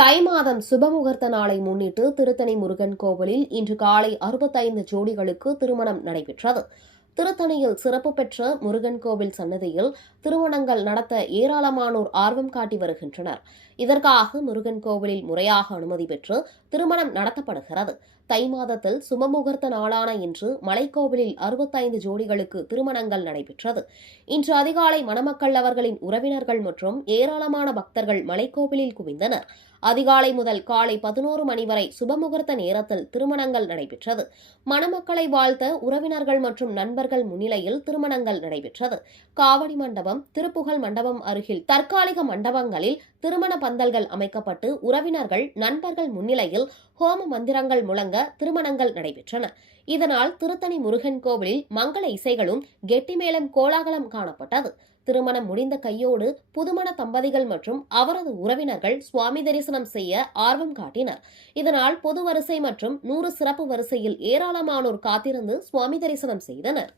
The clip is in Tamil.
தை மாதம் சுபமுகூர்த்த நாளை முன்னிட்டு திருத்தணி முருகன் கோவிலில் இன்று காலை 65 ஜோடிகளுக்கு திருமணம் நடைபெற்றது. திருத்தணியில் சிறப்பு பெற்ற முருகன் கோவில் சன்னதியில் திருமணங்கள் நடத்த ஏராளமானோர் ஆர்வம் காட்டி வருகின்றனர். இதற்காக முருகன் கோவிலில் முறையாக அனுமதி பெற்று திருமணம் நடத்தப்படுகிறது. தை மாதத்தில் சுபமுகூர்த்த நாளான இன்று மலைக்கோவிலில் 65 ஜோடிகளுக்கு திருமணங்கள் நடைபெற்றது. இன்று அதிகாலை மணமக்கள் அவர்களின் உறவினர்கள் மற்றும் ஏராளமான பக்தர்கள் மலைக்கோவிலில் குவிந்தனர். அதிகாலை முதல் காலை 11 மணி வரை சுபமுகூர்த்த நேரத்தில் திருமணங்கள் நடைபெற்றது. மணமக்களை வாழ்த்த உறவினர்கள் மற்றும் நண்பர்கள் முன்னிலையில் திருமணங்கள் நடைபெற்றது. காவடி மண்டபம், திருப்புகழ் மண்டபம் அருகில் தற்காலிக மண்டபங்களில் திருமண பந்தல்கள் அமைக்கப்பட்டு உறவினர்கள், நண்பர்கள் முன்னிலையில் ஹோம மந்திரங்கள் முழங்க திருமணங்கள் நடைபெற்றன. இதனால் திருத்தணி முருகன் கோவிலில் மங்கள இசைகளும் கெட்டிமேளம் கோலாகலம் காணப்பட்டது. திருமணம் முடிந்த கையோடு புதுமண தம்பதிகள் மற்றும் அவரது உறவினர்கள் சுவாமி தரிசனம் செய்ய ஆர்வம் காட்டினர். இதனால் பொது வரிசை மற்றும் 100 சிறப்பு வரிசையில் ஏராளமானோர் காத்திருந்து சுவாமி தரிசனம் செய்தனர்.